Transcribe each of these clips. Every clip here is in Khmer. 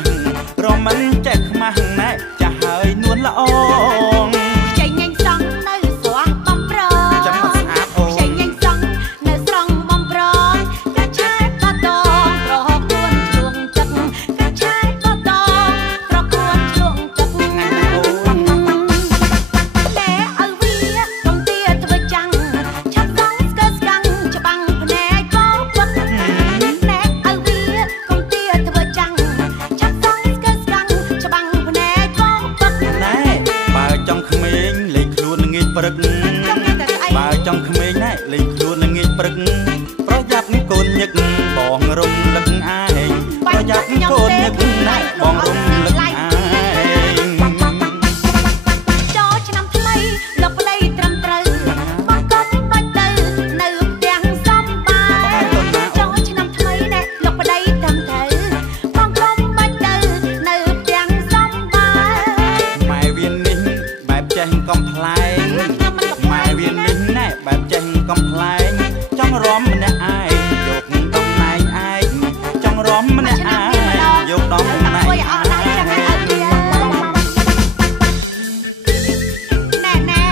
ះរមិនចេះខ្មាស់ណែចាស់ហើយនួនល្អងចេញញ៉ាញ់សងនៅស្រស់បំប្រងចាំមកស្អាតអូចេញញ៉ាញ់សងនៅស្រង់បំប្រងកាឆែបតតងប្រហកខ្លួនឆ្លងទឹកកាឆែបតតងប្រខ្លួនឆ្លងទឹកថ្ងៃណាអូនតែឲ្យវាកុំទាធ្វើចាំងឆាប់សងស្កើស្កាំងច្បាំងភ្នែកក៏ពឹកតែឲ្យវាកុំទាធ្វើចាំងឆាប់សងស្កើស្កាំងច្បាំងភ្នែកក៏ពឹកណែបើចង់ក្មេងលេងខ្លួនងាយព្រឹកបើចង់ក្មេងណែលេងខ្លួនងាយព្រឹកប្រយ័ត្នកូនញឹកបងរំលឹកឯងប្រយ័ត្នកូនញឹកណែបងរំលឹកឯងចូលឆ្នាំថ្មីលោកប្តីត្រឹមត្រូវបងកុំបាច់ទៅនៅផ្ទះសំបាយចូលឆ្នាំថ្មីណែលោកប្តីត្រឹមត្រូវបងកុំបាច់ទៅនៅផ្ទះសំបាយម៉ែវានេះបែបចេះកំ ប្លែងម៉ែវានេះណែបែបចេះកំប្លែងចង់រំម្នាក់ឯងយកតំណែងឯងចង់រំម្នាក់ឯងយកតំណែងឯងណែណែ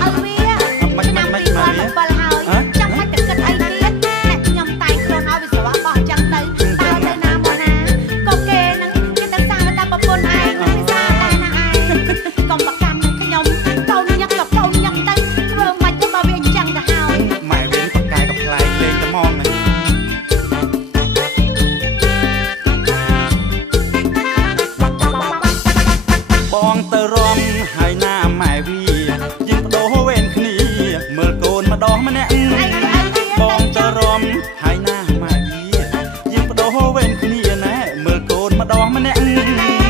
ឲ្យវាខ្ញុំពីគាត់7ហើយចាំមិនទៅគិតអីទៀតអ្នកខ្ញុំតែងខ្លួនឲ្យវាស្រស់បោះអញ្ចឹងទៅទៅណាមកណាក៏គេនឹងគេទៅសារតែប្រពន្ធឯងនឹងសារតែណាឯងកុំប្រកាន់ខ្ញុំកូនញឹកក៏កូនញឹកទៅធ្វើមិនទៅបើវាអញ្ចឹងទៅហើយម៉ែវាបកកាយកំប្លែងលេងតែមកណាបងទៅរំហើយណាម៉ែវាយើងបដូរវេនគ្នាមើលកូនម្ដងម្នាក់បងទៅរំហើយណាម៉ែវាយើងបដូរវេនគ្នាណែមើលកូនម្ដងម្នាក់